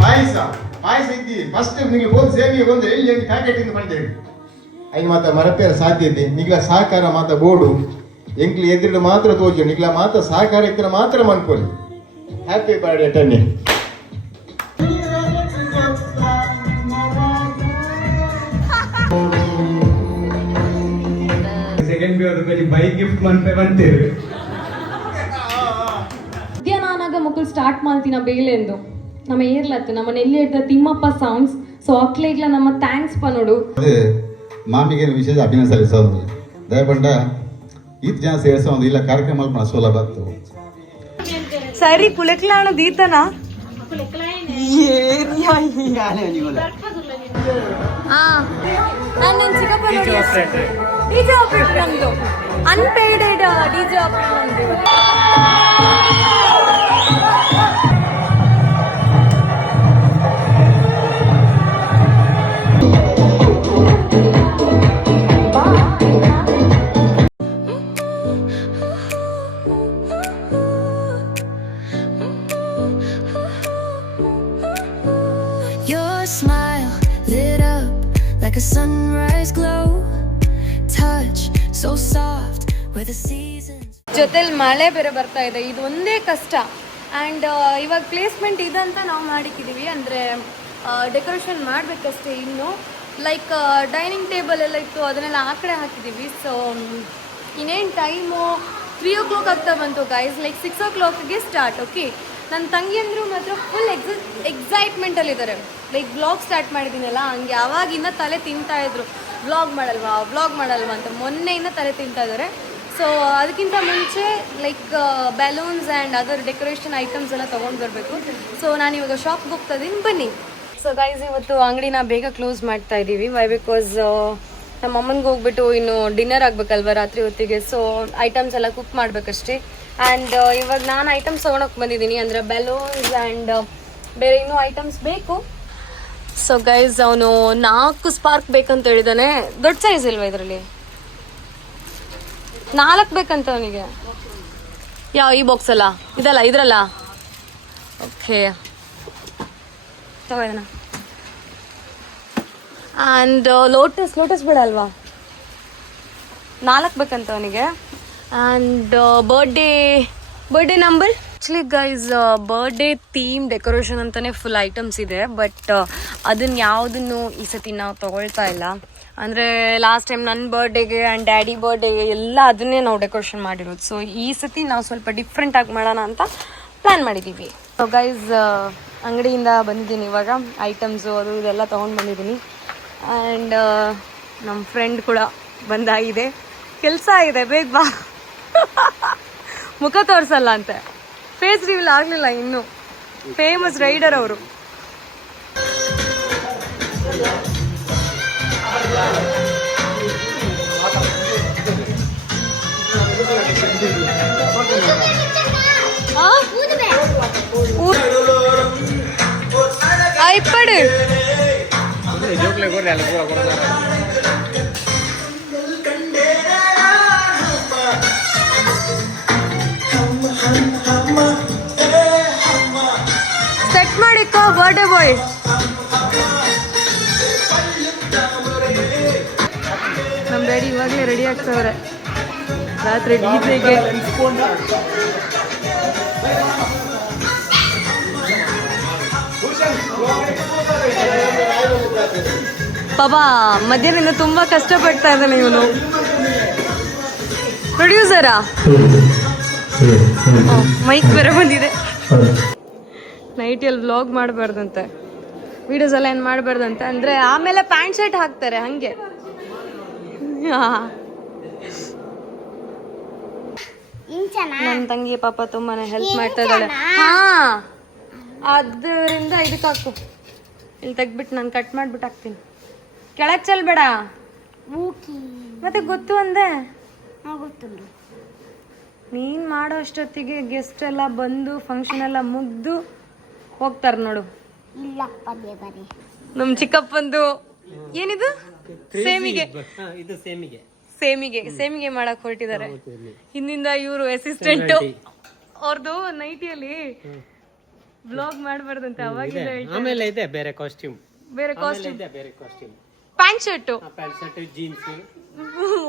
ಪಾಯಸ ಪಾಯಸ ಇದ್ದಿ ಫಸ್ಟ್ ನಿಮಗೆ ಒಂದು ಸೇಮಿಗೆ ಒಂದು ಎಲ್ಲಿ ಒಂದು ಪ್ಯಾಕೆಟ್ ಇಂದ ಬಂದೇವೆ ಐದು ಮಾತ ಮರಪೇರ ಸಾಧ್ಯತೆ ನಿಗ್ಲ ಸಹಕಾರ ಮಾತ ಬೋರ್ಡು ಎಂಕ್ಲಿ ಎದುರು ಮಾತ್ರ ತೋಜು ನಿಗ್ಲ ಮಾತ್ರ ಸಹಕಾರ ಇದ್ರೆ ಮಾತ್ರ ಮನ್ಕೊಳ್ಳಿ. Happy birthday Tanni. ಸೆಕೆಂಡ್ ಬಿ ಅವ್ರ ಬೈಕ್ ಗಿಫ್ಟ್ ಬಂತೇವೆ ಮಧ್ಯಾಹ್ನ ಮುಕ್ಕಳು ಸ್ಟಾರ್ಟ್ ಮಾಡ್ತೀನ ಬೇಲೆಂದು ನಮ್ಮ ಏರ್ಲತ್ತು ನಮ್ಮ ನೆಲ್ಲಿ ಇಡ್ದ ತಿಮ್ಮಪ್ಪ ಸಾಂಗ್ಸ್ ಸೊ ಅಕ್ಲೇಗ್ಲ ನಮ್ಮ ಥ್ಯಾಂಕ್ಸ್ ಪನೋಡು ಮಾಮಿಗೆ ವಿಶೇಷ ಅಭಿನಯ ಸಲ್ಲಿಸೋದು ದಯಪಂಡ ಇತ್ತು ಜನ ಸೇರಿಸೋದು ಇಲ್ಲ ಕಾರ್ಯಕ್ರಮ ಸೋಲಭ ಸರಿ ಕುಲೆಕ್ಲಾಣ ದೀತನ ಡಿಜೆ ಆಪರೇಟರ್ ನಮ್ದು ಅನ್ಪೇಯ್ಡ್ ಡಿಜೆ ಆಪರೇಟರ್ ನಮ್ದು. Smile lit up like a sunrise glow, touch so soft where the seasons. ಜೊತೆಲಿ ಮಳೆ ಬೇರೆ ಬರ್ತಾ ಇದೆ, ಇದು ಒಂದೇ ಕಷ್ಟ. ಆ್ಯಂಡ್ ಇವಾಗ ಪ್ಲೇಸ್ಮೆಂಟ್ ಇದಂತ ನಾವು ಮಾಡಿಕ್ಕಿದ್ದೀವಿ, ಅಂದರೆ ಡೆಕೋರೇಷನ್ ಮಾಡಬೇಕಷ್ಟೇ. ಇನ್ನು ಲೈಕ್ ಡೈನಿಂಗ್ ಟೇಬಲ್ ಎಲ್ಲ ಇತ್ತು, ಅದನ್ನೆಲ್ಲ ಆ ಕಡೆ ಹಾಕಿದ್ದೀವಿ. ಸೊ ಇನ್ನೇನು ಟೈಮು 3 o'clock ಆಗ್ತಾ ಬಂತು ಗೈಸ್, ಲೈಕ್ 6 o'clockಗೆ ಸ್ಟಾರ್ಟ್. ಓಕೆ, ನನ್ನ ತಂಗಿಯಂದರು ಮಾತ್ರ ಫುಲ್ ಎಕ್ಸೈಟ್ಮೆಂಟಲ್ಲಿದ್ದಾರೆ. ಲೈಕ್ ವ್ಲಾಗ್ ಸ್ಟಾರ್ಟ್ ಮಾಡಿದ್ದೀನಲ್ಲ, ಹಂಗೆ ಅವಾಗಿಂದ ತಲೆ ತಿಂತಾಯಿದ್ರು, ವ್ಲಾಗ್ ಮಾಡಲ್ವಾ ಅಂತ. ಮೊನ್ನೆಯಿಂದ ತಲೆ ತಿಂತಾಯಿದ್ದಾರೆ. ಸೊ ಅದಕ್ಕಿಂತ ಮುಂಚೆ like balloons and other decoration items ಎಲ್ಲ ತೊಗೊಂಡು ಬರಬೇಕು. ಸೊ ನಾನು ಇವಾಗ ಶಾಪ್ಗೆ ಹೋಗ್ತಾ ಇದ್ದೀನಿ, ಬನ್ನಿ. ಸೊ ಗೈಸ್, ಇವತ್ತು ಅಂಗಡಿನ ಬೇಗ ಕ್ಲೋಸ್ ಮಾಡ್ತಾ ಇದ್ದೀವಿ. ವೈ ಬಿಕಾಸ್ ನಮ್ಮ ಅಮ್ಮನಿಗೆ ಹೋಗ್ಬಿಟ್ಟು ಇನ್ನು ಡಿನ್ನರ್ ಆಗಬೇಕಲ್ವ ರಾತ್ರಿ ಹೊತ್ತಿಗೆ. ಸೊ ಐಟಮ್ಸ್ ಎಲ್ಲ ಕುಕ್ ಮಾಡಬೇಕಷ್ಟೇ. ಆ್ಯಂಡ್ ಇವಾಗ ನಾನು ಐಟಮ್ಸ್ ತೊಗೊಳಕ್ಕೆ ಬಂದಿದ್ದೀನಿ, ಅಂದರೆ ಬೆಲೂನ್ಸ್ ಆ್ಯಂಡ್ ಬೇರೆ ಇನ್ನೂ ಐಟಮ್ಸ್ ಬೇಕು. ಸೊ ಗೈಸ್, ಅವನು 4 ಸ್ಪಾರ್ಕ್ ಬೇಕಂತ ಹೇಳಿದಾನೆ. ದೊಡ್ಡ ಸೈಜ್ ಇಲ್ವಾ ಇದರಲ್ಲಿ? 4 ಬೇಕಂತ ಅವನಿಗೆ. ಯಾವ ಈ ಬಾಕ್ಸ್ ಅಲ್ಲ ಇದ್ರಲ್ಲ? ಓಕೆ, ತಗೋಣ. ಆ್ಯಂಡ್ ಲೋಟಸ್ ಬೇಡ ಅಲ್ವಾ? 4 ಬೇಕಂತ ಅವನಿಗೆ. And birthday number. Actually guys, birthday theme decoration ಅಂತಲೇ ಫುಲ್ ಐಟಮ್ಸ್ ಇದೆ. ಬಟ್ ಅದನ್ನು ಯಾವುದನ್ನು ಈ ಸತಿ ನಾವು ತೊಗೊಳ್ತಾ ಇಲ್ಲ. ಅಂದರೆ ಲಾಸ್ಟ್ ಟೈಮ್ ನನ್ನ ಬರ್ಡೇಗೆ ಆ್ಯಂಡ್ ಡ್ಯಾಡಿ ಬರ್ಡೇಗೆ ಎಲ್ಲ ಅದನ್ನೇ ನಾವು ಡೆಕೋರೇಷನ್ ಮಾಡಿರೋದು. ಸೊ ಈ ಸತಿ ನಾವು ಸ್ವಲ್ಪ ಡಿಫ್ರೆಂಟಾಗಿ ಮಾಡೋಣ ಅಂತ ಪ್ಲ್ಯಾನ್ ಮಾಡಿದ್ದೀವಿ. ಸೊ ಗೈಸ್, ಅಂಗಡಿಯಿಂದ ಬಂದಿದ್ದೀನಿ ಇವಾಗ. ಐಟಮ್ಸು ಅದು ಇದೆಲ್ಲ ತೊಗೊಂಡು ಬಂದಿದ್ದೀನಿ. ಆ್ಯಂಡ್ ನಮ್ಮ ಫ್ರೆಂಡ್ ಕೂಡ ಬಂದಾಗಿದೆ. ಕೆಲಸ ಆಗಿದೆ, ಬೇಗ ಬಾ. ಮುಖ ತೋರಿಸಲ್ಲ ಅಂತೆ, ಫೇಸ್ ರಿವೀಲ್ ಆಗಲಿಲ್ಲ ಇನ್ನೂ. ಫೇಮಸ್ ರೈಡರ್ ಅವರು. ಐಪಡ್ ಸೆಟ್ ಮಾಡಿಕೋ ಬರ್ಡೇ ಬಾಯ್. ನಮ್ಮ ಡ್ಯಾಡಿ ಇವಾಗಲೇ ರೆಡಿ ಆಗ್ತವ್ರೆ ರಾತ್ರಿ ಡಿಜೆಗೆ. ಪಾಪ ಮಧ್ಯಾಹ್ನದಿಂದ ತುಂಬಾ ಕಷ್ಟಪಡ್ತಾ ಇದ್ದಾನೆ ಇವನು. ಪ್ರೊಡ್ಯೂಸರಾ? ಮೈಕ್ ಬೇರೆ ಬಂದಿದೆ. ನೈಟಿಯಲ್ಲಿ ವ್ಲಾಗ್ ಮಾಡಬಾರ್ದಂತೆ, ವಿಡಿಯೋಸ್ ಎಲ್ಲ ಏನು ಮಾಡಬಾರ್ದಂತೆ. ಅಂದರೆ ಆಮೇಲೆ ಪ್ಯಾಂಟ್ ಶರ್ಟ್ ಹಾಕ್ತಾರೆ ಹಂಗೆ. ನನ್ನ ತಂಗಿ ಪಾಪ ತುಂಬಾನೇ ಹೆಲ್ಪ್ ಮಾಡ್ತಾ ಇದ್ದಾಳೆ. ಅದರಿಂದ ಇದಕ್ಕೆ ಹಾಕು, ಇಲ್ಲಿ ತೆಗ್ಬಿಟ್ಟು ನಾನು ಕಟ್ ಮಾಡ್ಬಿಟ್ಟು ಹಾಕ್ತೀನಿ. ಕೆಳಗೆ ಚೆಲ್ಬೇಡ ಮತ್ತೆ. ಗೊತ್ತು ಅಂದೆ. ನೀನು ಮಾಡೋ ಅಷ್ಟೊತ್ತಿಗೆ ಗೆಸ್ಟ್ ಎಲ್ಲ ಬಂದು ಫಂಕ್ಷನ್ ಎಲ್ಲ ಮುಗ್ದು ಹೋಗ್ತಾರೆ ನೋಡು. ನಮ್ಮ ಚಿಕ್ಕಪ್ಪಂದು ಏನಿದು ಸೇಮಿಗೆ ಮಾಡಕ್ ಹೊರಟಿದ್ದಾರೆ. ಹಿಂದಿಂದ ಇವರು ಅಸಿಸ್ಟೆಂಟ್. ಅವ್ರದ್ದು ನೈಟಿಯಲ್ಲಿ ವ್ಲಾಗ್ ಮಾಡಬಾರ್ದಂತೆ ಅವಾಗಿಂದ ಆಮೇಲೆ ಇದೆ ಬೇರೆ ಕಾಸ್ಟ್ಯೂಮ್, ಬೇರೆ ಕಾಸ್ಟ್ಯೂಮ್, ಇದೆ ಬೇರೆ costume, pant shirt, pant shirt, jeans.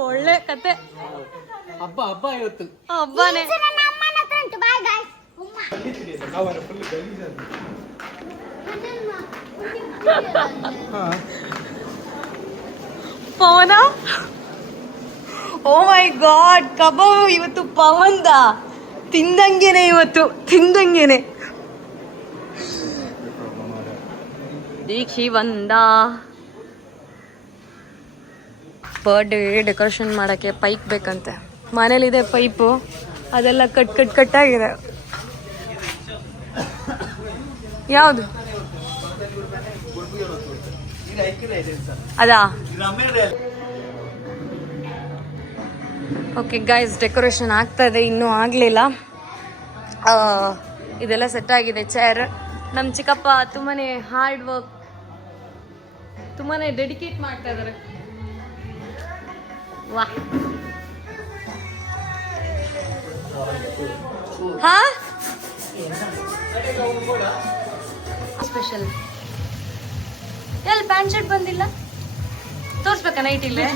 ಒಳ್ಳೆ ಕತೆ. ಹಬ್ಬ ಇವತ್ತು. ಹಬ್ಬನೇ. ಪವನ, ಓ ಮೈ ಗಾಡ್, ಕಬಾಬ್ ಇವತ್ತು ಪವಂದ ತಿಂದಂಗೆನೆ, ಇವತ್ತು ತಿಂದಂಗೆನೆ. ದೀಕ್ಷಿ ಬಂದ. ಬರ್ಡೇ ಡೆಕೋರೇಷನ್ ಮಾಡೋಕ್ಕೆ ಪೈಪ್ ಬೇಕಂತೆ. ಮನೇಲಿದೆ ಪೈಪು, ಅದೆಲ್ಲ ಕಟ್ಟಾಗಿದೆ. ಯಾವುದು ಅದಾ? ಓಕೆ ಗೈಸ್, ಡೆಕೋರೇಷನ್ ಆಗ್ತಾ ಇದೆ, ಇನ್ನೂ ಆಗಲಿಲ್ಲ. ಇದೆಲ್ಲ ಸೆಟ್ ಆಗಿದೆ. ಚೇರ್ ನಮ್ಮ ಚಿಕ್ಕಪ್ಪ ತುಂಬಾ ಹಾರ್ಡ್ ವರ್ಕ್, ತುಂಬಾ ಡೆಡಿಕೇಟ್ ಮಾಡ್ತಾ ಇದ್ದಾರೆ. ವಾಹ್, ಹಾ ಸ್ಪೆಷಲ್. ಎಲ್ಲಿ ಪ್ಯಾಂಟ್ ಶರ್ಟ್ ಬಂದಿಲ್ಲ, ತೋರಿಸ್ಬೇಕಾ ನೈಟ್ ಇಲ್ಲೇ?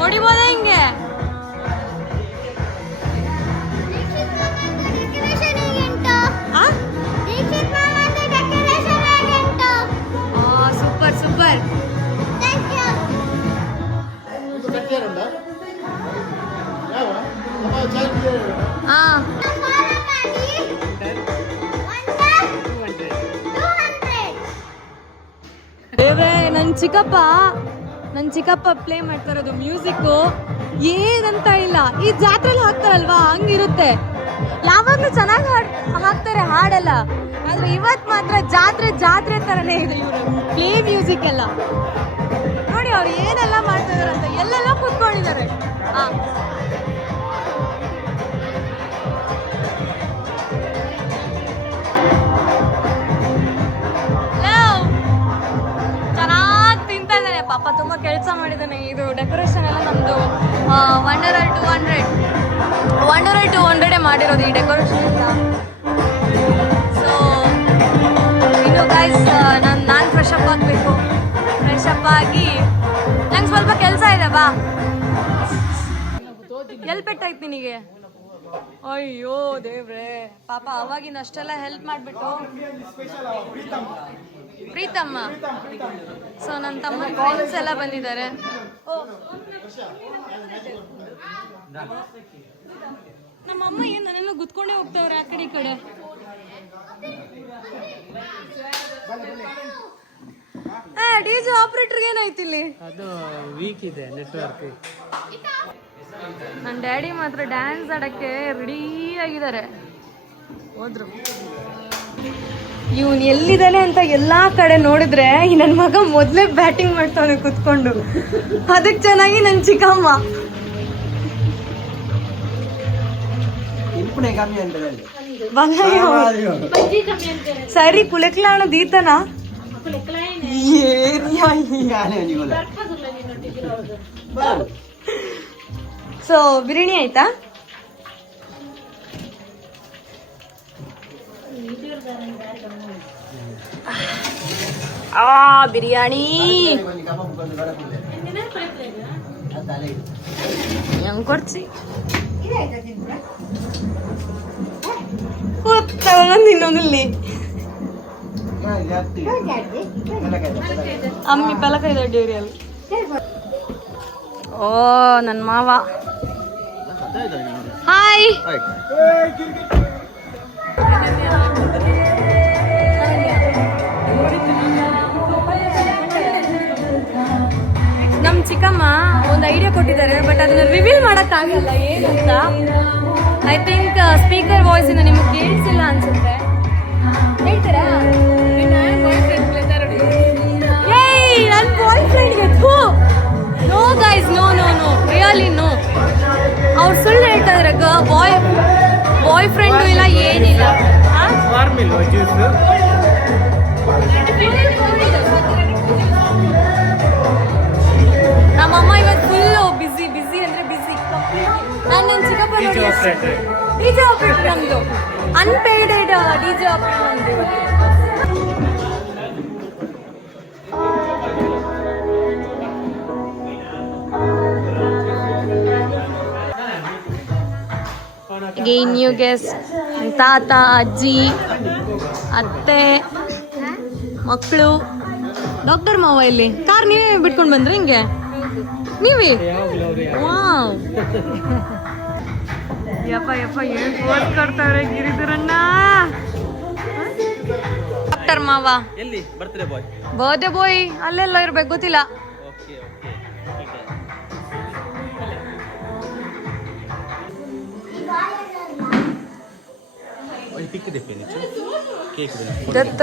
ಹೊಡಿಬೋದ ಹಿಂಗೆ? Super super. ನನ್ನ ಚಿಕ್ಕಪ್ಪ ಪ್ಲೇ ಮಾಡ್ತಾ ಇರೋದು ಮ್ಯೂಸಿಕ್ಕು ಏನಂತ ಇಲ್ಲ. ಈ ಜಾತ್ರೆಲಿ ಹಾಕ್ತಾರಲ್ವಾ ಹಂಗಿರುತ್ತೆ. ಯಾವಾಗಲೂ ಚೆನ್ನಾಗಿ ಹಾಕ್ತಾರೆ ಹಾಡೆಲ್ಲ, ಆದ್ರೆ ಇವತ್ತು ಮಾತ್ರ ಜಾತ್ರೆ ಥರನೇ ಇದೆ ಇವರು ಪ್ಲೇ ಮ್ಯೂಸಿಕ್ ಎಲ್ಲ. ನೋಡಿ ಅವ್ರು ಏನೆಲ್ಲ ಮಾಡ್ತಾ ಇದಾರೆ ಅಂತ, ಎಲ್ಲೆಲ್ಲ ಕೂತ್ಕೊಂಡಿದ್ದಾರೆ. ಚೆನ್ನಾಗಿ ತಿಂತಾ ಇದ್ದಾನೆ ಪಾಪ, ತುಂಬ ಕೆಲಸ ಮಾಡಿದ್ದಾನೆ. ಇದು ಡೆಕೋರೇಷನ್ ಎಲ್ಲ ನಮ್ಮದು 100 ಮಾಡಿರೋದು ಈ ಡೆಕೋರೇಷನ್ ಎಲ್ಲ. ಸೊ ಇನ್ನು ಗೈಸ್, ನಾನು ಫ್ರೆಶ್ ಅಪ್ ಆಗಬೇಕು. ಫ್ರೆಶ್ ಅಪ್ ಆಗಿ ನಂಗೆ ಸ್ವಲ್ಪ ಕೆಲಸ ಇದೆ. ಬಾ, ಎಲ್ಲಿ ಪೆಟ್ಟಾಯ್ತು ನಿನಗೆ? ಅಯ್ಯೋ ದೇವ್ರೆ, ಪಾಪ ಅವಾಗಿಂದ ಅಷ್ಟೆಲ್ಲ ಹೆಲ್ಪ್ ಮಾಡಿಬಿಟ್ಟು. ಪ್ರೀತಮ್ಮ, ಸೊ ನನ್ನ ತಮ್ಮ ಫ್ರೆಂಡ್ಸ್ ಎಲ್ಲ ಬಂದಿದ್ದಾರೆ. ನಮ್ಮಮ್ಮ ಏನು ನನ್ನೆಲ್ಲ ಗುದ್ಕೊಂಡೇ ಹೋಗ್ತಾವ್ರೆ ಆ ಕಡೆ ಈ ಕಡೆ. ಡಿಜೆ ಆಪರೇಟರ್ಗೆ ಏನಾಯ್ತು ಇಲ್ಲಿ? ಅದು ವೀಕ್ ಇದೆ ನೆಟ್ವರ್ಕ್. ನನ್ನ ಡ್ಯಾಡಿ ಮಾತ್ರ ಡ್ಯಾನ್ಸ್ ಆಡಕ್ಕೆ ರೆಡಿ ಆಗಿದ್ದಾರೆ. ಹೋದ್ರು. ಇವನು ಎಲ್ಲಿದ್ದಾನೆ ಅಂತ ಎಲ್ಲಾ ಕಡೆ ನೋಡಿದ್ರೆ ನನ್ನ ಮಗ ಮೊದಲೇ ಬ್ಯಾಟಿಂಗ್ ಮಾಡ್ತಾನೆ ಕುತ್ಕೊಂಡು. ಅದಕ್ಕೆ ಚೆನ್ನಾಗಿ ನನ್ನ ಚಿಕ್ಕಮ್ಮ ಸರಿ ಕುಳಕ್ಲಾಣ ದೀತನ ಸೊ ಬಿರಿಯಾನಿ ಆಯ್ತಾ? ಬಿರಿಯಾನಿ ಹೆಂಗ್ ಕೊಡ್ಸಿ ತಗೊಂಡ್ ಇನ್ನೊಂದಲ್ಲಿ ಅಮ್ಮಿ ಪಲಕಾಯಿ ದೊಡ್ಡವ್ರಿ ಅಲ್ಲಿ. ಓ ನನ್ನ ಮಾವ, ಹಾಯ್. ನಮ್ಮ ಚಿಕ್ಕಮ್ಮ ಒಂದು ಐಡಿಯಾ ಕೊಟ್ಟಿದ್ದಾರೆ, ಬಟ್ ಅದನ್ನ ರಿವೀಲ್ ಮಾಡೋಕ್ಕಾಗಲ್ಲ ಏನು ಅಂತ. ಐ ಥಿಂಕ್ ಸ್ಪೀಕರ್ ವಾಯ್ಸ್ ಇಂದ ನಿಮಗೆ ಕೇಳಿಸಿಲ್ಲ ಅನ್ಸುತ್ತೆ. ಹೇಳ್ತೀರಾ ಏಯ್ ನನ್ನ ಬಾಯ್ ಫ್ರೆಂಡ್ಗೆ no guys no no no really no. ಅವ್ರು ಸುಳ್ಳು ಹೇಳ್ತಾ ಇದ್ರೆ ಬಾಯ್ ಫ್ರೆಂಡು ಇಲ್ಲ ಏನಿಲ್ಲ. ಫಾರ್ಮಿಲ್ ಜ್ಯೂಸ್ ನಮ್ಮಮ್ಮ ಇವತ್ತು ಫುಲ್ಲು ಬಿಸಿ ಅಂದ್ರೆ ಬಿಸಿ. ನಾನು ನನ್ನ ಚಿಕ್ಕಪ್ಪ DJ operator. ಡಿಜೆ ಆಪರೇಟರ್ ನಮ್ದು ಅನ್ಪೇಯ್ಡೆಡ್ ಡಿಜೆ ಆಪರೇಟರ್ ನಮ್ದು ಇವತ್ತು. ನ್ಯೂ ಗೆಸ್ಟ್ ತಾತ ಅಜ್ಜಿ ಅತ್ತೆ ಮಕ್ಕಳು ಡಾಕ್ಟರ್ ಮಾವ ಇಲ್ಲಿ ಕಾರ್ ನೀವೇ ಬಿಟ್ಕೊಂಡು ಬಂದ್ರೆ ಹಿಂಗೆ ನೀವೇ ವಾವ್ ಯಪ್ಪ ಯಪ್ಪ ಏನ್ ಫೋರ್ಸ್ ಕೊಡ್ತಾವ್ರೆ ಗಿರಿಧರಣ್ಣ. ಡಾಕ್ಟರ್ ಮಾವ ಎಲ್ಲಿ ಬರ್ತ್ಡೇ ಬಾಯ್? ಬರ್ಡೇ ಬಾಯ್ ಅಲ್ಲೆಲ್ಲ ಇರ್ಬೇಕು ಗೊತ್ತಿಲ್ಲ. ಓಕೆ ಓಕೆ ಪಿಕ್ ದೆಪ್ಪೆ ನಿಚ್ಚು ಕೇಕ್ ದತ್ತ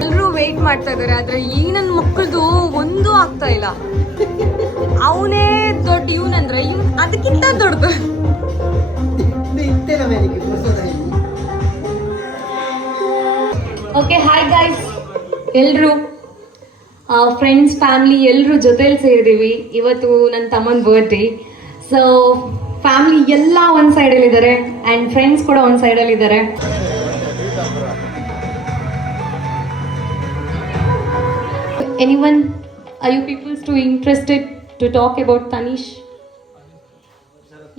ಎಲ್ಲರೂ ವೇಟ್ ಮಾಡ್ತಾ ಇದಾರೆ, ಆದ್ರೆ ಈ ನನ್ನ ಮಕ್ಕಳದು ಒಂದೂ ಆಗ್ತಾ ಇಲ್ಲ. ಅವನೇ ದೊಡ್ಡ ಇವನಂದ್ರೆ ಅದಕ್ಕಿಂತ ದೊಡ್ಡದು. ಓಕೆ ಹಾಯ್ ಗೈಸ್, ಎಲ್ಲರೂ ಫ್ರೆಂಡ್ಸ್ ಫ್ಯಾಮಿಲಿ ಎಲ್ಲರೂ ಜೊತೆಲಿ ಸೇರಿದ್ದೀವಿ. ಇವತ್ತು ನನ್ನ ತಮ್ಮನ ಬರ್ಡೇ. ಸೊ ಫ್ಯಾಮಿಲಿ ಎಲ್ಲ ಒಂದು ಸೈಡಲ್ಲಿ ಇದ್ದಾರೆ ಆ್ಯಂಡ್ ಫ್ರೆಂಡ್ಸ್ ಕೂಡ ಒಂದು ಸೈಡಲ್ಲಿ ಇದ್ದಾರೆ. Anyone are you peoples to interested to talk about Tanish?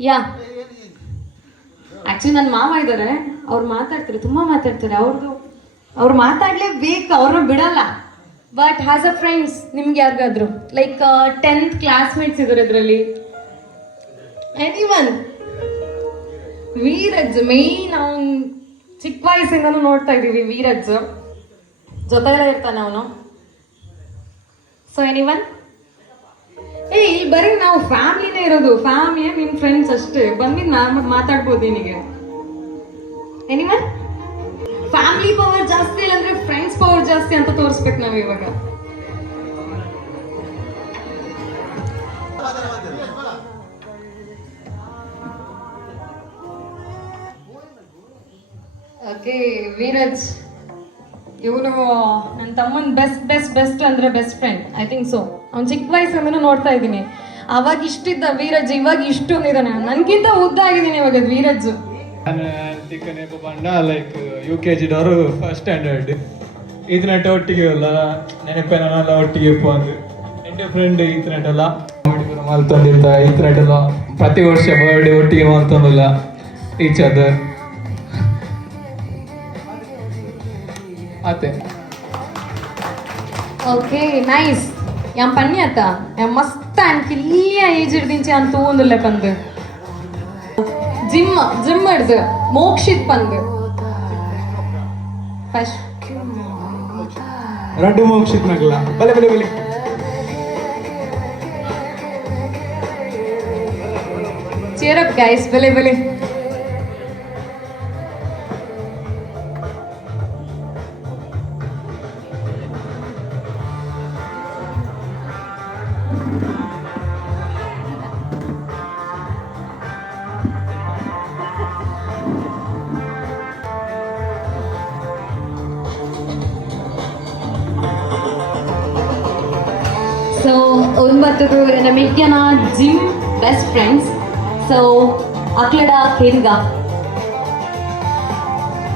Yeah actually ನನ್ನ ಮಾವ ಇದ್ದಾರೆ, ಅವ್ರು ಮಾತಾಡ್ತಾರೆ, ತುಂಬ ಮಾತಾಡ್ತಾರೆ. ಅವ್ರು ಮಾತಾಡಲೇಬೇಕು, ಅವ್ರನ್ನ ಬಿಡಲ್ಲ. ಬಟ್ ಹ್ಯಾಸ್ ಅ ಫ್ರೆಂಡ್ಸ್ ನಿಮ್ಗೆ ಯಾರಿಗಾದ್ರು ಲೈಕ್ 10th ಕ್ಲಾಸ್ಮೇಟ್ಸ್ ಇದ್ದಾರೆ ಇದರಲ್ಲಿ? ಎನಿವನ್? ವೀರಜ್ ಮೇಯ್ನ್, ಅವ್ನು ಚಿಕ್ಕ ವಯಸ್ಸಿಂದನೂ ನೋಡ್ತಾ ಇದ್ದೀವಿ. ವೀರಜ್ ಜೊತೆಲೇ ಇರ್ತಾನೆ ಅವನು. So anyone? ಇಲ್ಲಿ ಬರೀ ನಾವು ಫ್ಯಾಮಿಲಿನೇ ಇರೋದು, ಫ್ಯಾಮಿಲಿ ನಿಮ್ಮ ಫ್ರೆಂಡ್ಸ್ ಅಷ್ಟೇ. ಬಂದಿದ್ದು ನಾನು ಮಾತಾಡ್ಬೋದು ನಿನಗೆ. ಎನಿವನ್? ಫ್ಯಾಮಿಲಿ ಪವರ್ ಜಾಸ್ತಿ ಇಲ್ಲ ಅಂದ್ರೆ ಫ್ರೆಂಡ್ಸ್ ಪವರ್ ಜಾಸ್ತಿ ಅಂತ ತೋರಿಸ್ಬೇಕು ನಾವು ಇವಾಗ. ಓಕೆ ವೀರಜ್, ಇವನು ನನ್ನ ತಮ್ಮನ ಬೆಸ್ಟ್ ಅಂದ್ರೆ best friend, I think so. ಅವ್ನು ಚಿಕ್ಕ ವಯಸ್ಸಿಂದನೂ ನೋಡ್ತಾ ಇದ್ದೀನಿ. ಅವಾಗ ಇಷ್ಟಿದ್ದ ವೀರಜ್, ಇವಾಗ ಇಷ್ಟು ಇದ್ದಾನೆ. ನನಗಿಂತ ಉದ್ದ ಆಗಿದ್ದೀನಿ ಇವಾಗ ವೀರಜ್. ಚಿಕ್ಕನೆ ಪಂಡ ಲೈಕ್ UKG ಡವರು ಫಸ್ಟ್ ಸ್ಟ್ಯಾಂಡರ್ಡ್ ಈತನಟ ಒಟ್ಟಿಗೆ ಅಲ್ಲ ನೆನಪೇನಲ್ಲ ಒಟ್ಟಿಗೆ ಪೋಂದು ಎಂಟು ಫ್ರೆಂಡ್ ಈತನಟೆಲ್ಲ ಮಲ್ತೊಂದಿರ್ತ ಈತನಟೆಲ್ಲ ಪ್ರತಿ ವರ್ಷ ಬರ್ಡೇ ಒಟ್ಟಿಗೆ ಮಲ್ತೊಂದಿಲ್ಲ ಈಚ್ ಅದರ್ ಅತ್ತೆ. Okay nice. ఎం పని అత్త ఎం మస్త్ ఆయనకి ఇల్లియా ఏజ్ ఇడ్దించి అంత ఊందుల్ల పందు ಜಿಮ್ ಹಿಡ್ದು ಮೋಕ್ಷಿತ್ ಪಂದು ಫಸ್ಟ್ ರಡ್ಡು ಮೋಕ್ಷಿತ್ ನಗಲ ಬಲೆ ಬಲೆ ಬಲೆ cheer up guys, bele bele. So ಒಂಬತ್ತು ನಮಿಗ್ಯನ ಜಿಮ್ ಬೆಸ್ಟ್ ಫ್ರೆಂಡ್ಸ್. ಸೊ ಅಕ್ಲಡ ಕೇರಿಗ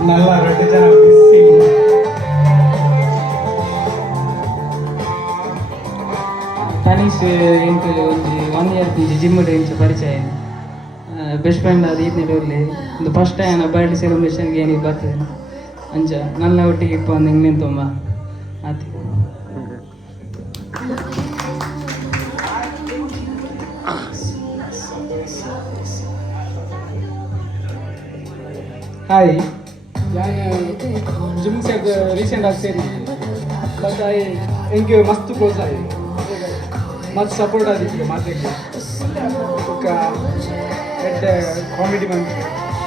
ನಲ್ಲ ರಡ್ಡು ಜನ ಬಿಸಿ ತನೀಶ್ ಎಂಟು ಒಂದು 1 year ಜಿಮ್ ಇಂಚ ಪರಿಚಯ ಬೆಸ್ಟ್ ಫ್ರೆಂಡ್ ಅದು ಈತನೇ ಇರಲಿ ಒಂದು ಫಸ್ಟ್ ಟೈಮ್ ಬರ್ಡೇ ಸೆಲೆಬ್ರೇಷನ್ಗೆ ಏನಿಗೆ ಬರ್ತದೆ ಅಂಚ ನನ್ನ ಒಟ್ಟಿಗೆ ಇಪ್ಪ ಒಂದು ಹಿಂಗೆ ತುಂಬ ಆತಿ. ಹಾಯ್ ನಾನು ಜಿಮ್ ರೀಸೆಂಟಾಗಿ ಸೇರಿದ್ದೆ ಬಟ್ എനിക്ക് ಮಸ್ತ್ ಕ್ಲೋಸ್ ಆಗಿದೆ ಮತ್ತು ಸಪೋರ್ಟ್ ಆದಿತ್ತು ಮಾತಿಗೆ ఒక ಎಡ್ಡೆ ಕಾಮಿಡಿ ಬಂದು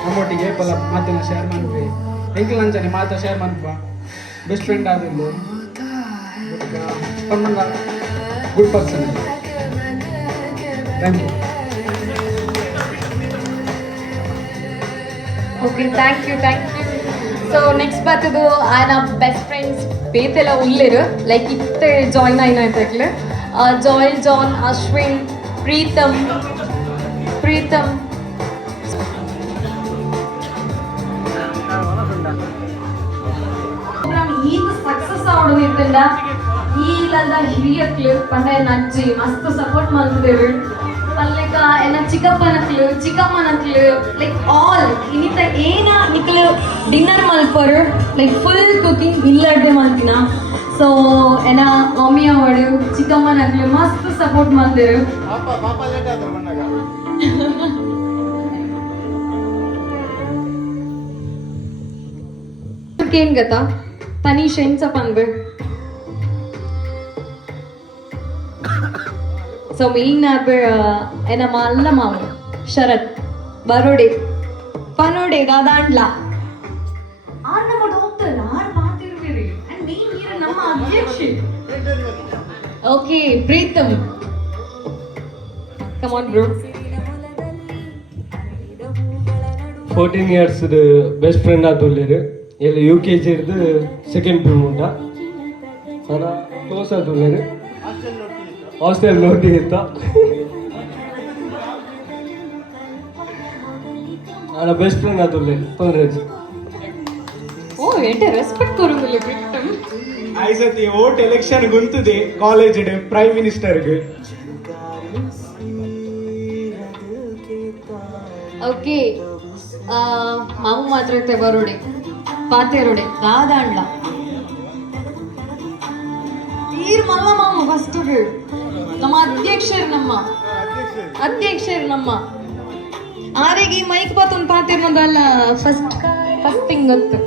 ನಮ್ಮೊಟ್ಟಿಗೆ ಪಲ್ಲ ಮಾತಿನ ಶೇರ್ ಮಾಡ್ತೀವಿ ಎಂಕ್ಲು ನಂಚನೆ ಮಾತ ಶೇರ್ ಮಾಡ್ತೀವ ಬೆಸ್ಟ್ ಫ್ರೆಂಡ್ ಆದಿದ್ದು ಪನ್ನೊಂದ good person thank you okay thank you so next ಬರ್ತದು ఆయన ಬೆಸ್ಟ್ ಫ್ರೆಂಡ್ಸ್ ಬೇತೆಲ್ಲ ಉಳ್ಳೇರು ಲೈಕ್ ಇತ್ತೆ ಜಾಯ್ನ್ ಆಯ್ನ ಆಯ್ತಾಗ್ಲೆ Joel John Ashwin Preetham program ಈಗ ಸಕ್ಸಸ್ ಆವಡು ಇತ್ತಿಂದ ಈಗಂದ ಹಿರಿಯಕ್ಲು ಪಂಡ ಅಜ್ಜಿ ಮಸ್ತ್ ಸಪೋರ್ಟ್ ಮಾಡ್ತಿದ್ದೇವೆ ಪಲ್ಲೆಕ ಎನ್ನ ಚಿಕ್ಕಮ್ಮನಕ್ಲು ಲೈಕ್ ಆಲ್ ಇನ್ನಿತ ಏನ ನಿಕ್ಲು ಡಿನ್ನರ್ ಮಲ್ಪರು ಲೈಕ್ ಫುಲ್ ಕುಕಿಂಗ್ ಇಲ್ಲಡ್ದೆ ಮಾಡ್ತೀನ ಸೊ ಎನ್ನ ಮಮ್ಮಿ ಅವಡು ಚಿಕ್ಕಮ್ಮನಕ್ಲು ಮಸ್ತ್ ಸಪೋರ್ಟ್ ಮಾಡ್ತಿರು ಏನ್ ಗತ ತನೀಶ್ ಎಂಚಪ್ಪ ಅಂದ್ ಸೊ ಮೀನ್ ಎನ್ನ ಅಲ್ಲ ಮಾವ ಶರತ್ ಪನೋಡೆ ದಾದಾಂಡ್ಲ ಆರ್ ನಮ್ಮ ಡಾಕ್ಟರ್ ಆರ್ ಮಾತಿರುವಿರಿ ಅಂಡ್ ಮೇನ್ ಹೀರೋ ನಮ್ಮ ಅಧ್ಯಕ್ಷ okay Preetham come on bro 14 years best friend ಆದುಲ್ಲೇರು ಎಲ್ಲ UKG ಇರ್ದು ಸೆಕೆಂಡ್ ಪಿ ಉಂಟ ಅನ ಕ್ಲೋಸ್ ಆದುಲ್ಲೇರು ಹಾಸ್ಟೆಲ್ ನೋಟಿಗೆ ಇತ್ತ ಅನ ಬೆಸ್ಟ್ ಫ್ರೆಂಡ್ ಆದುಲ್ಲೆ ತೊಂದ್ರೆ ಓ ಎಂಟೆ ರೆಸ್ಪೆಕ್ಟ್ ಕೊರುಂಗುಲ್ಲ ಪ್ರೀತಮ್ ಐ ಸತಿ ವೋಟ್ ಎಲೆಕ್ಷನ್ ಗುಂತದೆ ಕಾಲೇಜ್ ಪ್ರೈಮ್ ಮಿನಿಸ್ಟರ್ಗೆ ಓಕೆ ಮಾವು ಮಾತ್ರ ಐತೆ ಬರೋಡೆ ಪಾತೆರೋಡೆ ದಾದಾಂಡ್ಲ ಈರ್ ಮಲ್ಲ ಮಾಮ ಫಸ್ಟ್ ನಮ್ಮ ಅಧ್ಯಕ್ಷರು ನಮ್ಮ ಆರೆಗೆ ಈ ಮೈಕ್ ಬತ್ತೊಂದು ಪಾತಿರ್ನದಲ್ಲ ಫಸ್ಟ್ ಥಿಂಗ್ ಗೊತ್ತು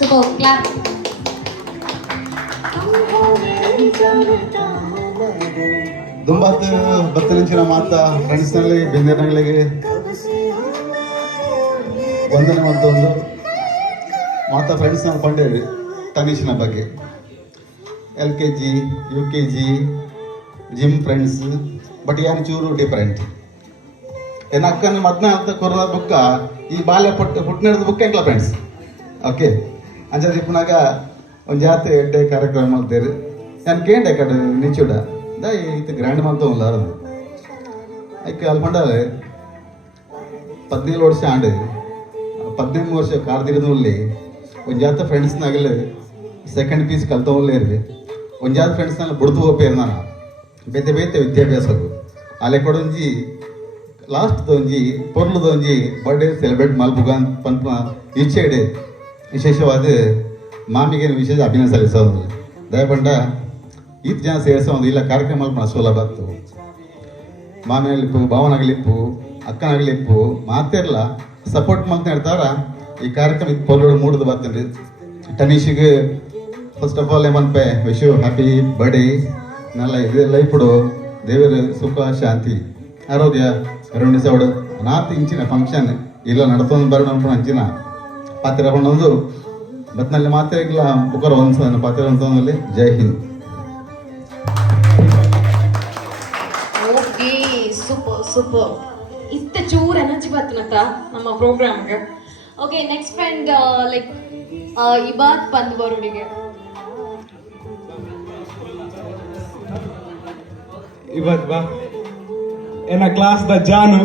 ಸೊ ಕ್ಲಾಪ್ ದುಂಬಾತ್ ಬತ್ತಲಿಂಚಿನ ಮಾತ ಫ್ರೆಂಡ್ಸ್ನಲ್ಲಿ ಬೆಂದಿನಗಳಿಗೆ ವಂದನೆ ಅಂತ ಒಂದು ಮಾತ ಫ್ರೆಂಡ್ಸ್ನ ಕೊಂಡೇರಿ ತನೀಶನ ಬಗ್ಗೆ LKG UKG gym friends but ಏನು ಚೂರು ಡಿಫರೆಂಟ್ ಏನು ಅಕ್ಕನ ಮದ್ನ ಅಂತ ಕೊರೋನಾ ಬುಕ್ಕ ಈ ಬಾಲ್ಯ ಪುಟ್ಟಿನದ ಬುಕ್ ಎಂಕ್ಲ ಫ್ರೆಂಡ್ಸ್ ಓಕೆ ಅಂಚೆ ಪುನಾಗ ಒಂದು ಜಾತಿ ಎಡ್ಡೆ ಕಾರ್ಯಕ್ರಮ ಮಾಡ್ತೀರಿ ನಾನು ಕೇಂಡೆ ಕಡೆ ನಿಚುಡ ದ ಇದು ಗ್ರ್ಯಾಂಡ್ ಮಾಡ್ತಾ ಉಳ್ಳಾರದು ಐಕೆ ಅಲ್ಲಿ ಪಂಡಾಲೆ 17 ವರ್ಷ ಆಂಡು 18 ವರ್ಷ ಕಾರ್ದಿರದಲ್ಲಿ ಒಂದು ಜಾತ ಫ್ರೆಂಡ್ಸ್ನಾಗಲೇ ಸೆಕೆಂಡ್ ಪೀಸ್ ಕಲ್ತವಲ್ಲೇರಿ ಒಂದು ಜಾತ ಫ್ರೆಂಡ್ಸ್ನಾಗ ಬುಡ್ದು ಹೋಗ್ಪೇರು ನಾನು ಬೇತೆ ವಿದ್ಯಾಭ್ಯಾಸದ್ದು ಅಲ್ಲೇ ಕೊಡೊಂಜಿ ಲಾಸ್ಟ್ ಒಂಜಿ ಪೊರ್ಲದೊಂಜಿ ಬರ್ಡೇ ಸೆಲೆಬ್ರೇಟ್ ಮಲ್ಪುಗ ಪಂಪ ಇಚ್ಛೆಡೆ ವಿಶೇಷವಾದ ಮಾಮಿಗೆ ವಿಶೇಷ ಅಭಿನಂದನೆ ಸಲ್ಲಿಸೋದು ದಯಪಂಡ ಇತ್ತು ಜನ ಸೇರಿಸೋದು ಇಲ್ಲ ಕಾರ್ಯಕ್ರಮ ಮಲ್ಪನ ಸುಲಭ ಆಯ್ತು ಮಾಮಿನಲ್ಲಿಪ್ಪು ಭಾವನಾಗಲಿಪ್ಪು ಅಕ್ಕನಾಗಲಿಪ್ಪು ಮಾತಿರಲ್ಲ ಸಪೋರ್ಟ್ ಮಾತನಾಡ್ತಾರ ಈ ಕಾರ್ಯಕ್ರಮ ಇದು ಪೊರ್ಲು ಮೂಡ್ದು ಬರ್ತೇನೆ ಟನೀಶಿಗೆ ಫಸ್ಟ್ ಆಫ್ ಆಲ್ ಏಮನ್ಪೆ ವಿಶ್ ಯು ಹ್ಯಾಪಿ ಬರ್ಡೇ ನಲ್ಲ ಇದೆಲ್ಲ ఇప్పుడు ದೇವರ ಸುಖ ಶಾಂತಿ ಆರೋಗ್ಯ ಕರುಣಿಸೋಡು ನಾತ್ ಇಂಚಿನ ಫಂಕ್ಷನ್ ಇಲ್ಲ ನಡ್ಕೊಂಡು ಬರೋಣ ಅಂಚಿನ ಪಾತ್ರ ಹೊಂದೊಂದು ಬತ್ನಲ್ಲಿ ಮಾತ್ರ ಇಲ್ಲ ಬುಕ್ಕರ ಒಂದು ಪಾತ್ರ ಹೊಂದಲ್ಲಿ ಜೈ ಹಿಂದ್ ಓಕೆ ಸೂಪರ್ ಇತ್ತ ಚೂರ್ ಎನರ್ಜಿ ಬರ್ತನತ್ತ ನಮ್ಮ ಪ್ರೋಗ್ರಾಮ್ಗೆ ಓಕೆ ನೆಕ್ಸ್ಟ್ ಫ್ರೆಂಡ್ ಲೈಕ್ ಇಬಾದ್ ಬಂದು ಬರೋಡಿಗೆ ಇವತ್ತು ಬಾ ಏನ ಕ್ಲಾಸ್ ದ ಜಾನು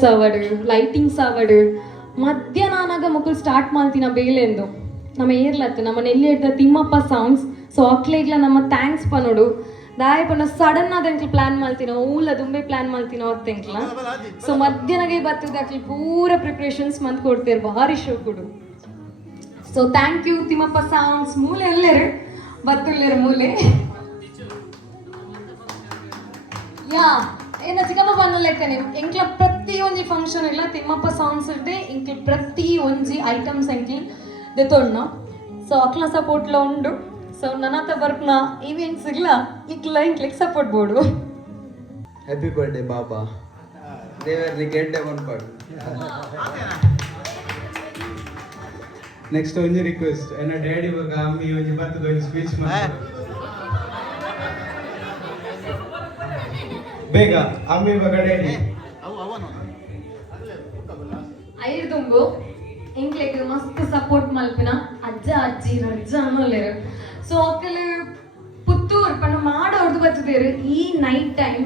ಸಾವಡು ಲೈಟಿಂಗ್ ಸಾವಡು ಮಧ್ಯಾಹ್ನ ಮಕ್ಕಳು ಸ್ಟಾರ್ಟ್ ಮಾಡ್ತೀನ ಬೇಲೆಂದು ನಮ್ಮ ಏರ್ಲತ್ತು ನಮ್ಮ ನೆಲ್ಲಿ ಹಿಡ್ದ ತಿಮ್ಮಪ್ಪ ಸಾಂಗ್ಸ್ ಸೊ ಅಕ್ಲೇಗ್ಲ ನಮ್ಮ ಥ್ಯಾಂಕ್ಸ್ ಪನೋಡು ದಾಯ ಪನ್ನ ಸಡನ್ ಆದ ಎಂಕ್ಲು ಪ್ಲಾನ್ ಮಾಡ್ತೀನೋ ಊಲ ದುಂಬೆ ಪ್ಲಾನ್ ಮಾಡ್ತೀನೋ ಅತ್ತೆಂಕ್ಲ ಸೊ ಮಧ್ಯಾಹ್ನಗೆ ಬರ್ತದೆ ಅಕ್ಲಿ ಪೂರ ಪ್ರಿಪ್ರೇಷನ್ಸ್ ಮಂತ್ ಕೊಡ್ತೀರ ಭಾರಿ ಶೋ ಕೊಡು so thank you Thimmappa songs ಮೂಲೆ ಎಲ್ಲರು ಬರ್ತುಳ್ಳೇರು ಮೂಲೆ ಯಾ ಏನ ಚಿಕ್ಕಪ್ಪ ಬಂದ ಲೆಕ್ಕನೆ ಎಂಕ್ಲ ಪ್ರತಿ ಒಂಜಿ ಫಂಕ್ಷನ್ ಇಲ್ಲ ತಿಮ್ಮಪ್ಪ ಸಾಂಗ್ಸ್ ಇರ್ದೆ ಇಂಕ್ಲ ಪ್ರತಿ ಒಂಜಿ ಐಟಮ್ಸ್ ಎಂಕ್ಲಿ ದೆತೊಂಡ್ನ ಸೊ ಅಕ್ಲ ಸಪೋರ್ಟ್ಲ ಉಂಡು ಸೊ ನನ್ನತ ಬರ್ಪನ ಈವೆಂಟ್ಸ್ ಇಲ್ಲ ಇಂಕ್ಲಿಗೆ ಸಪೋರ್ಟ್ ಬೋಡು. ಹ್ಯಾಪಿ ಬರ್ಡೇ ಬಾಬಾ, ದೇವರಲ್ಲಿ ಗೆಡ್ಡೆ ಬಂದ್ಪಾಡು. ನೆಕ್ಸ್ಟ್ ಒಂಜಿ ರಿಕ್ವೆಸ್ಟ್, ಎನ್ನ ಡ್ಯಾಡಿ ಇವಾಗ ಅಮ್ಮಿ ಒಂಜಿ ಬರ್ತದ ಒಂಜಿ ಸ್ಪೀಚ್ ಮಾಡ್ತಾರೆ ಬೇಗ. ಅಮ್ಮಿ ಇವಾಗ ಡ್ಯಾಡಿ ಐರ್ ತುಂಬು ಇಂಕ್ಲೆಗ್ ಮಸ್ತ್ ಸಪೋರ್ಟ್ ಮಲ್ಪಿನ ಅಜ್ಜ ಅಜ್ಜಿ ರಜ್ಜ ಅನ್ನೋಲೇರು. ಸೊ ಅಕ್ಕಲು ಪುತ್ತೂರು ಪಂಡ ಮಾಡೋರ್ದು ಬರ್ತದೇರು ಈ ನೈಟ್ ಟೈಮ್.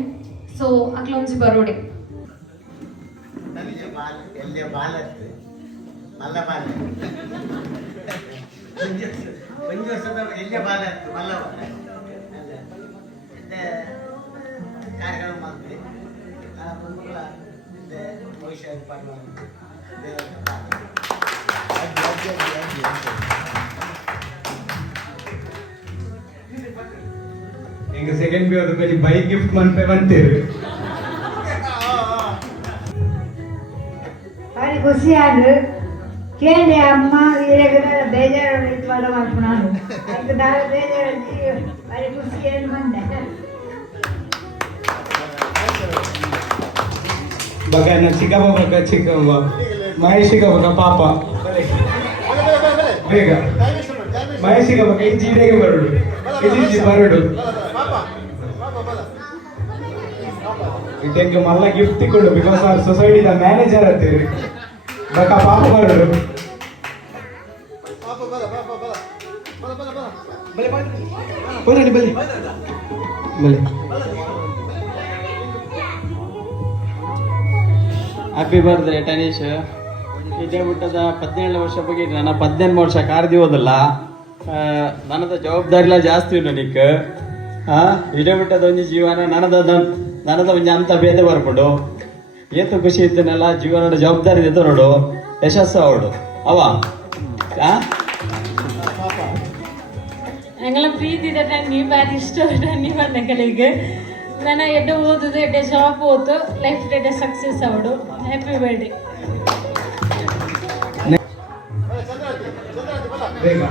ಸೊ ಅಕ್ಲ ಒಂಜಿ ಬರೋಡೆ ಈಗ ಸೆಕೆಂಡ್ ಬಿ ಅವ್ರ ಬೈಕ್ ಗಿಫ್ಟ್ ಮಾಡ್ಪೇ ಬಂತೀರಿ. ಭಾರಿ ಖುಷಿ ಆದ್ರು ಕೇಳಿ ಅಮ್ಮ ಬೇಜಾರು ಇಟ್ವಾಡ ಮಾಡ್ಕೊಳಾನು ಅದಕ್ಕೆ ನಾನು ಬೇಜಾರು ಭಾರಿ ಖುಷಿ ಏನು ಬಂದೆ ಬಗ ನಾ ಚಿಕ್ಕಪ್ಪ ಬಗ ಚಿಕ್ಕಮ್ಮ ಮಹೇಶಿಗ ಬಗ ಪಾಪ ಬೇಗ ಮಹೇಶಿಗ ಬಗ ಈ ಜೀಡೆಗೆ ಬರಡು ಇದು ಬರಡು ಇದಕ್ಕೆ ಮಲ್ಲ ಗಿಫ್ಟ್ ಕೊಡು ಬಿಕಾಸ್ ಆರ್ ಸೊಸೈಟಿ ದ ಮ್ಯಾನೇಜರ್ ಅಂತೀರಿ ಬಕ ಪಾಪ ಬರಡು ಬನ್ನಿ ಬನ್ನಿ ಬನ್ನಿ. Happy birthday Tanish. ಇದೇ ಬಿಟ್ಟದ 17 ವರ್ಷ ಬಗ್ಗೆ ನನ್ನ 18 ವರ್ಷ ಕಾರ್ದಿ ಹೋದಲ್ಲ ನನ್ನದ ಜವಾಬ್ದಾರಿಲ ಜಾಸ್ತಿ ಉಂಟು ನಿಕ್ ಇದೇ ಬಿಟ್ಟದ ಒಂಜಿ ಜೀವನ ನನ್ನದ ಒಂಜಿ ಅಂತ ಭೇದ ಬರ್ಕೊಂಡು ಏತು ಖುಷಿ ಇದ್ದನೆಲ್ಲ ಜೀವನದ ಜವಾಬ್ದಾರಿ ಇದ್ದ ನೋಡು ಯಶಸ್ಸು ಅವಡು ಅವ ഞങ്ങളെ ಪ್ರೀತಿ ಟನ್ನಿ ಬಾರಿ ಇಷ್ಟ ಟನ್ನಿ ಬಂದಗಳಿಗೆ ನಾನು ಎಡ್ಡೆ ಓದುದು ಎಡ್ಡೆ ಜಾಬ್ ಓದು ಲೈಫ್ ಎಡ್ಡೆ ಸಕ್ಸಸ್ ಅವಡು. Happy birthday. ಬೇಗ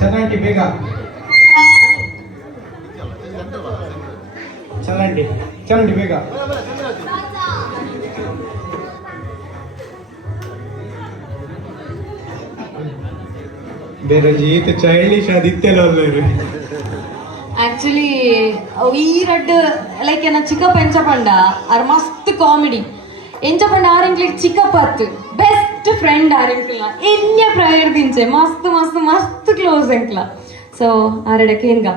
ಚೆನ್ನಾಗಿ ಬೇಗ ಚೆನ್ನಾಗಿ ಚೆನ್ನಾಗಿ ಬೇಗ ಬೇರೆ ಜೀತ್ ಚೈಲ್ಡಿಶ್ ಅದಿತ್ತೆಲ್ಲ ಆಕ್ಚುಲಿ ಈ ರಡ್ ಲೈಕ್ ಏನ ಚಿಕ್ಕಪ್ಪ ಎಂಚಪಂಡ ಆರ್ ಮಸ್ತ್ ಕಾಮಿಡಿ ಎಂಚಪಂಡ ಆರ್ ಇಂಕ್ಲಿಗೆ ಚಿಕ್ಕಪ್ಪ ಅತ್ತು ಬೆಸ್ಟ್ ಫ್ರೆಂಡ್ ಆರ್ ಇಂಕ್ಲ ಎನ್ಯ ಪ್ರಯರ್ ದಿಂಚೆ ಮಸ್ತ್ ಮಸ್ತ್ ಮಸ್ತ್ ಕ್ಲೋಸ್ ಎಂಕ್ಲ. ಸೊ ಆರಡಕ್ಕೆ ಹೆಂಗ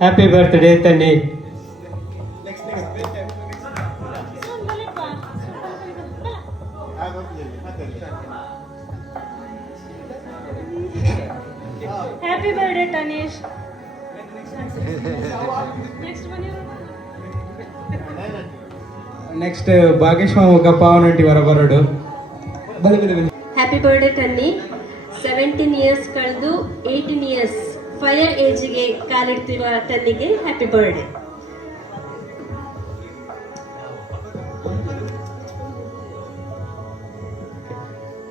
happy birthday Tanni. Happy birthday Tanish. Next Bhagesh ಮಾಮೂಕ ಪಾವನಟ್ಟಿ ವರ ಬರಡು ಬಲಿ ಬಲಿ ಬಲಿ. Happy birthday ಟನ್ನಿ. 17 ಇಯರ್ಸ್ ಕಳೆದು 18 ಇಯರ್ಸ್ ಫೈರ್ ಏಜ್ಗೆ ಕಾಲಿಡ್ತಿರುವ ಟನ್ನಿಗೆ ಹ್ಯಾಪಿ ಬರ್ಡೇ.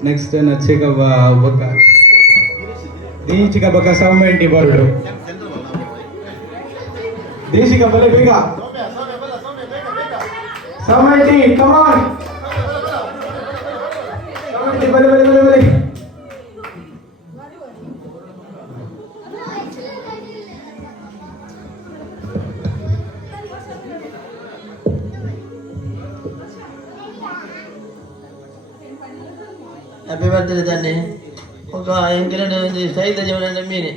ನೆಕ್ಸ್ಟ್ ನಚ್ಚಿಗ ಬೊಕ್ಕ ದೀಚಿಗ ಬೊಕ್ಕ ಸೌಮೆಂಟಿ ಬರಡು ದೇಶಿಗ ಬಲೆ ಬೇಗ ಸೌಮೆಂಟಿ ಕಮಾನ್ ಸೌಮೆಂಟಿ ಬಲೆ ಬಲೆ ಬಲೆ ಬಲೆ. హ్యాపీ బర్త్డే తన్ని. ఒక ఇంకెలాంటి ಸಹಿತ ಜೀವನ ಮೀನೆ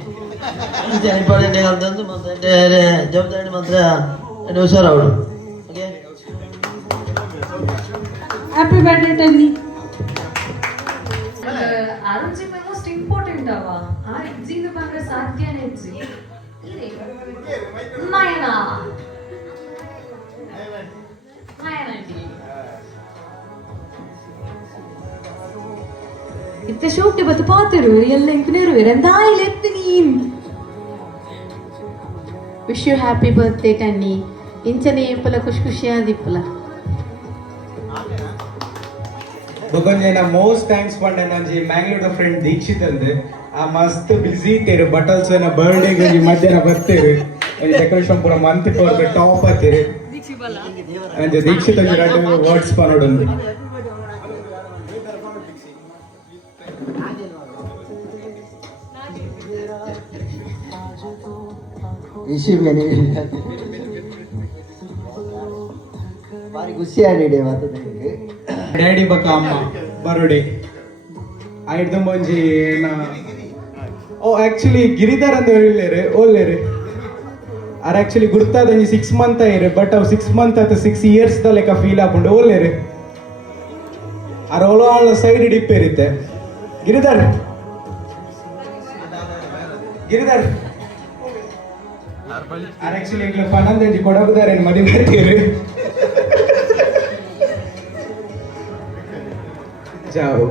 ಇಂಪಾರ್ಟೆಂಟ್ ಹೇಳ್ತಂದು ಮತ್ತೆ ಜವಾಬ್ದಾರಿ ಮಾತ್ರ ಹುಷಾರವಳು. Okay happy birthday Tanni. Arunji most important ಅವ ಆ ಎಜ್ಜಿಂದ ಬಂದ್ರೆ ಸಾಧ್ಯನೇ ಎಜ್ಜಿ ನಯನ ಇತ್ತೆ ಶೂಟ್ ಬತ್ತು ಪಾತಿರು ಎಲ್ಲ ಇಂಕನೇರು ಎಂದಾಯಿಲ್ಲ ಎತ್ತು ನೀನ್ ವಿಶ್ ಯು ಹ್ಯಾಪಿ ಬರ್ತ್ಡೇ ಟನ್ನಿ ಇಂಚನೆ ಏಪಲ ಖುಷಿ ಖುಷಿಯಾದಿಪ್ಪಲ ಬೊಕೊಂಜೇನ ಮೋಸ್ಟ್ ಥ್ಯಾಂಕ್ಸ್ ಪಂಡ ನಂಜಿ ಮ್ಯಾಂಗ್ಳೂರ್ ಫ್ರೆಂಡ್ ದೀಕ್ಷಿತ್ ಅಂದ್ ಆ ಮಸ್ತ್ ಬಿಸಿ ಇತ್ತೇರು ಬಟ್ ಆಲ್ಸೋ ನಾ ಬರ್ಡೇಗೆ ಮಧ್ಯಾಹ್ನ ಬರ್ತೇವೆ ಡೆಕೋರೇಷನ್ ಪೂರ ಮಂತ್ ಪೂರ ಟಾಪ್ ಆತೇರು ಅಂಜ ದೀಕ್ಷಿತ್ ಅಂಜ ಎರಡು ವರ್ಡ್ಸ್ ಪನೋಡೊಂದು ಬಾರಿ ಖುಷಿ ಆಡಿಡೆ ಮಾತು ಡ್ಯಾಡಿ ಬಕ್ಕ ಅಮ್ಮ ಬರೋಡೆ ಆಯ್ತು ಮುಂಜಿ ಓ ಆಕ್ಚುಲಿ ಗಿರಿಧರ್ ಅಂತ ಹೇಳಿರು ಓಲ್ಲೇರು ಆರ್ ಆಕ್ಚುಲಿ ಗುರ್ತಾದಂಜಿ 6 ಮಂತ್ ಆಯ್ರು ಬಟ್ ಅವ್ 6 ಮಂತ್ ಅಥವಾ 6 ಇಯರ್ಸ್ ದ ಲೆಕ್ಕ ಫೀಲ್ ಆಪುಂಡು ಓಲ್ಲೇರು ಆರ್ ಒಳ ಸೈಡ್ ಡಿಪ್ಪೇರಿತ್ತೆ ಗಿರಿಧರ್ ಗಿರಿಧರ್ ಆರ್ ಆಕ್ಚುಲಿ ಈಗ ಪನಂದಂಜಿ ಕೊಡಬುದಾರೆ ಮದಿ ಬರ್ತೀರಿ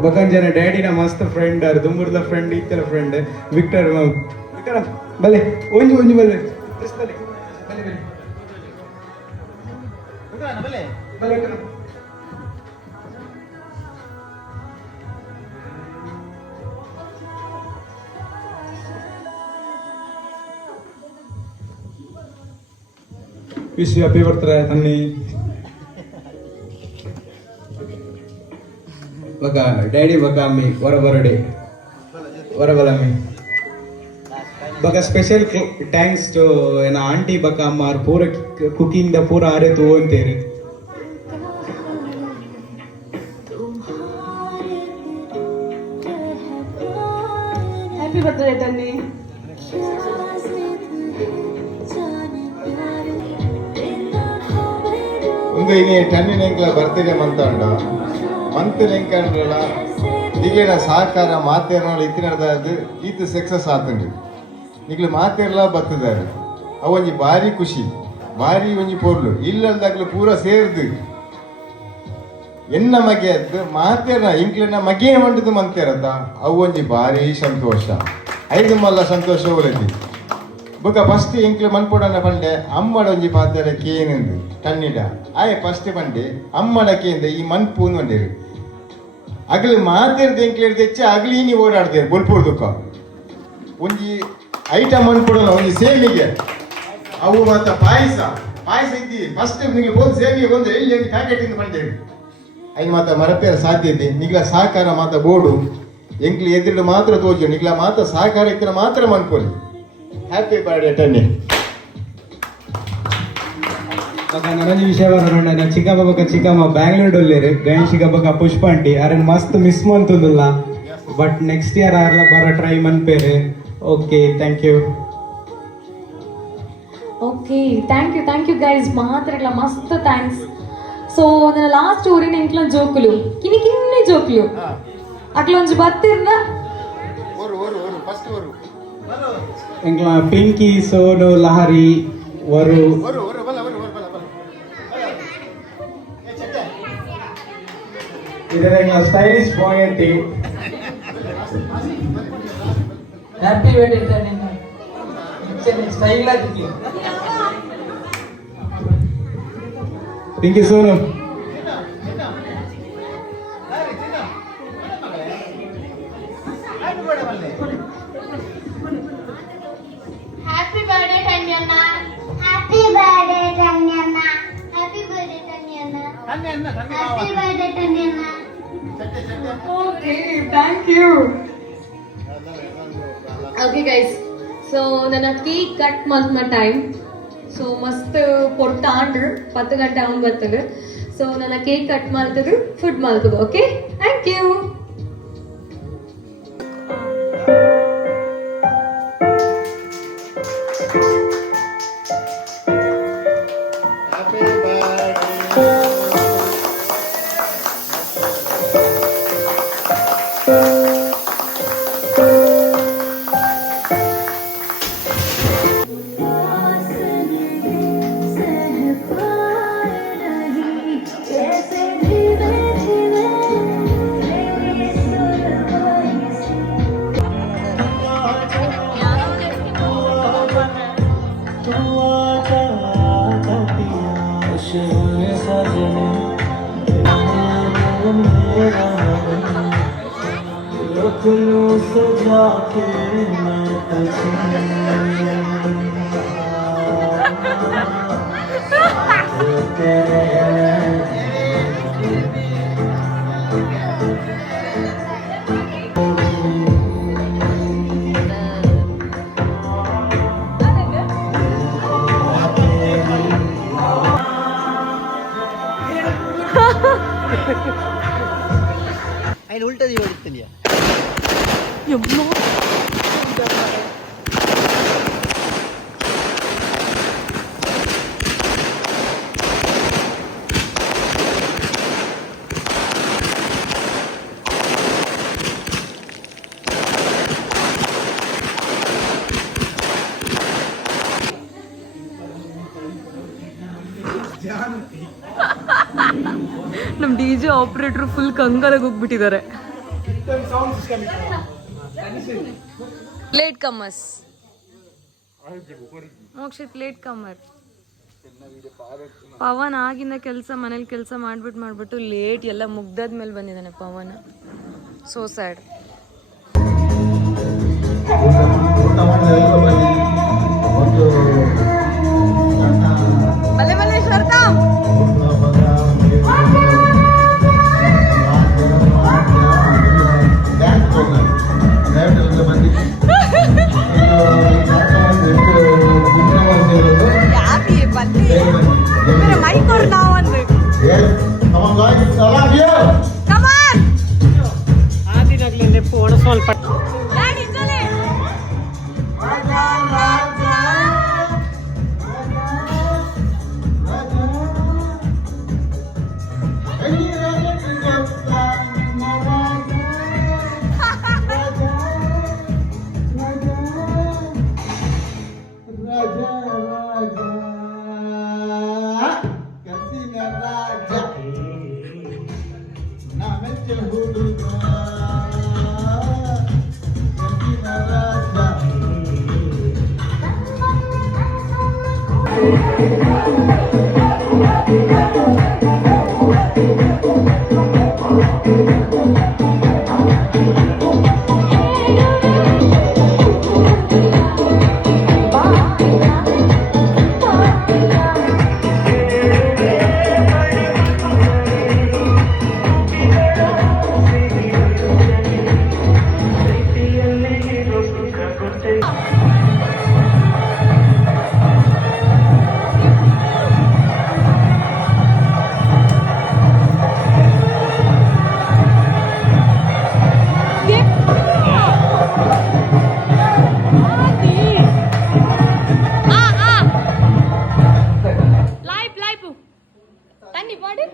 ಬಕನ್ ಜನ ಡ್ಯಾಡಿನ ಮಸ್ತ್ ಫ್ರೆಂಡ್ ಆರ್ ದುಂಬುರ್ದ ಫ್ರೆಂಡ್ ಇತ್ತೆಲ ಫ್ರೆಂಡ್ ವಿಕ್ಟರ್ ವಿಕ್ಟರ್ ಬಲೆ ಒಂಜಿ ಒಂಜಿ ಬಲೆ ಬಲೆ ಬಲೆ ಬಲೆ ಬಲೆ ವಿಶ್ ಯು ಹ್ಯಾಪಿ ಬರ್ತ್ಡೇ ತನ್ನಿ ಬಕ ಡ್ಯಾಡಿ ಬಕ ಅಮ್ಮಿ ವರ ಬರ್ಡೇ ವರ ಬಲಮ್ಮಿ ಬಕ ಸ್ಪೆಷಲ್ ಥ್ಯಾಂಕ್ಸ್ ಟು ಏನ ಆಂಟಿ ಬಕ ಅಮ್ಮ ಅವ್ರ ಪೂರ ಕುಕಿಂಗ್ ದ ಪೂರ ಆರೆ ತಗೊಂತೇರಿ ಹ್ಯಾಪಿ ಬರ್ತ್ಡೇ ತನ್ನಿ ಒಂದು ಇನಿ ಟನ್ನಿನೆಂಕ್ಲ ಬರ್ತಿದೆ ಮಂತಾಂಡ ಮಂತ್ಲೆಂಕಂಡ್ರಲ ನಿಗೇನ ಸಹಕಾರ ಮಾತೇರ್ನೋಳು ಇತ್ತಿನಡ್ದು ಈತು ಸಕ್ಸಸ್ ಆತಂಡು ನಿಗ್ಲು ಮಾತೇರ್ಲ ಬತ್ತದಾರು ಅವೊಂಜಿ ಭಾರಿ ಖುಷಿ ಭಾರಿ ಒಂಜಿ ಪೊರ್ಲು ಇಲ್ಲದಾಗ್ಲು ಪೂರ ಸೇರ್ದು ಎನ್ನ ಮಗೆ ಅದ್ದು ಮಾತೇರ್ನ ಇಂಕ್ಲಿನ ಮಗೇನ ಮಂಟದು ಮಂತೇರತ್ತ ಅವು ಒಂಜಿ ಭಾರಿ ಸಂತೋಷ 5 ಮಲ್ಲ ಸಂತೋಷ ಒಲದಿ ಬೊಕ ಫಸ್ಟ್ ಇಂಕ್ಲು ಮನ್ಪೊಡನ ಪಂಡೆ ಅಮ್ಮಡ ಒಂಜಿ ಪಾತ್ರ ಕೇನಿಂದು ಕಣ್ಣಿಡ ಆಯ್ ಫಸ್ಟ್ ಪಂಡೆ ಅಮ್ಮಡ ಕೇಂದ ಈ ಮನ್ಪೂನ್ ಬಂಡೇರು ಅಗಲು ಮಾತಿರ್ದು ಇಂಕ್ಲಿಡ್ ತೆಚ್ಚ ಅಗಲಿ ನೀ ಓಡಾಡ್ದೇರು ಬೊಲ್ಪುಡ್ದುಕ್ಕ ಒಂಜಿ ಐಟಮ್ ಮನ್ಪೊಡನ ಒಂಜಿ ಸೇಮಿಗೆ ಅವು ಮತ್ತ ಪಾಯಸ ಇದ್ದಿ ಫಸ್ಟ್ ನಿಮ್ಗೆ ಹೋದ್ ಸೇಮಿಗೆ ಒಂದು ಎಲ್ಲಿ ಒಂದು ಪ್ಯಾಕೆಟ್ ಇಂದ ಬಂಡೇರು ಐದು ಮಾತ ಮರಪೇರ ಸಾಧ್ಯತೆ ನಿಗ್ಲ ಸಹಕಾರ ಮಾತ ಬೋಡು ಎಂಕ್ಲಿ ಎದುರು ಮಾತ್ರ ತೋಜು ನಿಗ್ಲ ಮಾತ ಸಹಕಾರ ಇತ್ತಿನ ಮಾತ್ರ ಮನ್ಪೊಲಿ ಹ್ಯಾಪಿ ಬರ್ಡೇ ಟನ್ನಿ ನನಂಜಿ ವಿಷಯ ಬರೋಣ ಚಿಕ್ಕಮ್ಮ ಬಕ್ಕ ಚಿಕ್ಕಮ್ಮ ಬ್ಯಾಂಗ್ಳೂರ್ ಒಲ್ಲೇರು ಗಣೇಶಿಗ ಬಕ್ಕ ಪುಷ್ಪ ಆಂಟಿ ಅರನ್ ಮಸ್ತ್ ಮಿಸ್ ಮಂತುಂದುಲ್ಲ ಬಟ್ ನೆಕ್ಸ್ಟ್ ಇಯರ್ ಆರ್ಲ ಬರೋ ಟ್ರೈ ಮನ್ಪೇರು okay thank you okay thank you guys ಮಾತ್ರ ಮಸ್ತ್ ಥ್ಯಾಂಕ್ಸ್ ಸೊ ನನ್ನ ಲಾಸ್ಟ್ ಊರಿನ ಇಂಕ್ಲ ಜೋಕುಲು ಕಿನ್ನಿ ಜೋಕುಲು ಅಕ್ಲೊಂಜಿ ಬತ್ತಿರ್ನ ಎಂಕ್ಲ ಪಿಂಕಿ ಸೋನು ಲಹರಿ ವರು ಇದರ stylish boy aunty happy birthday Tanni style ಆಗಿ ಪಿಂಕಿ ಸೋನು ಹ್ಯಾಪಿ ಬರ್ತ್ಡೇ ಟನ್ಯಣ್ಣ ಹ್ಯಾಪಿ ಬರ್ತ್ಡೇ ಟನ್ಯಣ್ಣ ಹ್ಯಾಪಿ ಬರ್ತ್ಡೇ ಟನ್ಯಣ್ಣ ಹ್ಯಾಪಿ ಬರ್ತ್ಡೇ ಟನ್ಯಣ್ಣ okay thank you okay guys so ನನ್ನ ಕೇಕ್ ಕಟ್ ಮಾಡ್ಮ ಟೈಮ್ ಸೊ ಮಸ್ತ್ ಕೊಡ್ತಾಂಡ್ರು 10 ಗಂಟೆ ಅವ್ನು ಬರ್ತದೆ ಸೊ ನನ್ನ ಕೇಕ್ ಕಟ್ ಮಾಡ್ತಿದ್ರು ಫುಡ್ ಮಾಡ್ತದೆ ಓಕೆ ಥ್ಯಾಂಕ್ ಯು അതിന് ഉൾട്ടതി ഓടിത്തില്ല ನಮ್ಮ DJ ಆಪರೇಟರ್ ಫುಲ್ ಕಂಗಾಲಾಗಿ ಹೋಗ್ಬಿಟ್ಟಿದ್ದಾರೆ. Late comers Mokshith late comer. Pavan ಆಗಿಂದ ಮನೇಲಿ ಕೆಲಸ ಮಾಡ್ಬಿಟ್ಟು ಲೇಟ್ ಎಲ್ಲ ಮುಗ್ದಾದ್ಮೇಲೆ ಬಂದಿದ್ದಾನೆ ಪವನ್. So sad. ಬಲೆ ಬಲೆ ಶ್ವೇತಾ. ಮೈಕೋರ್ ನಾವೊಂದು ಆದಿನಾಗ್ಲೇ ಪೋಣ ಸ್ವಲ್ಪ தண்ணி பாடு.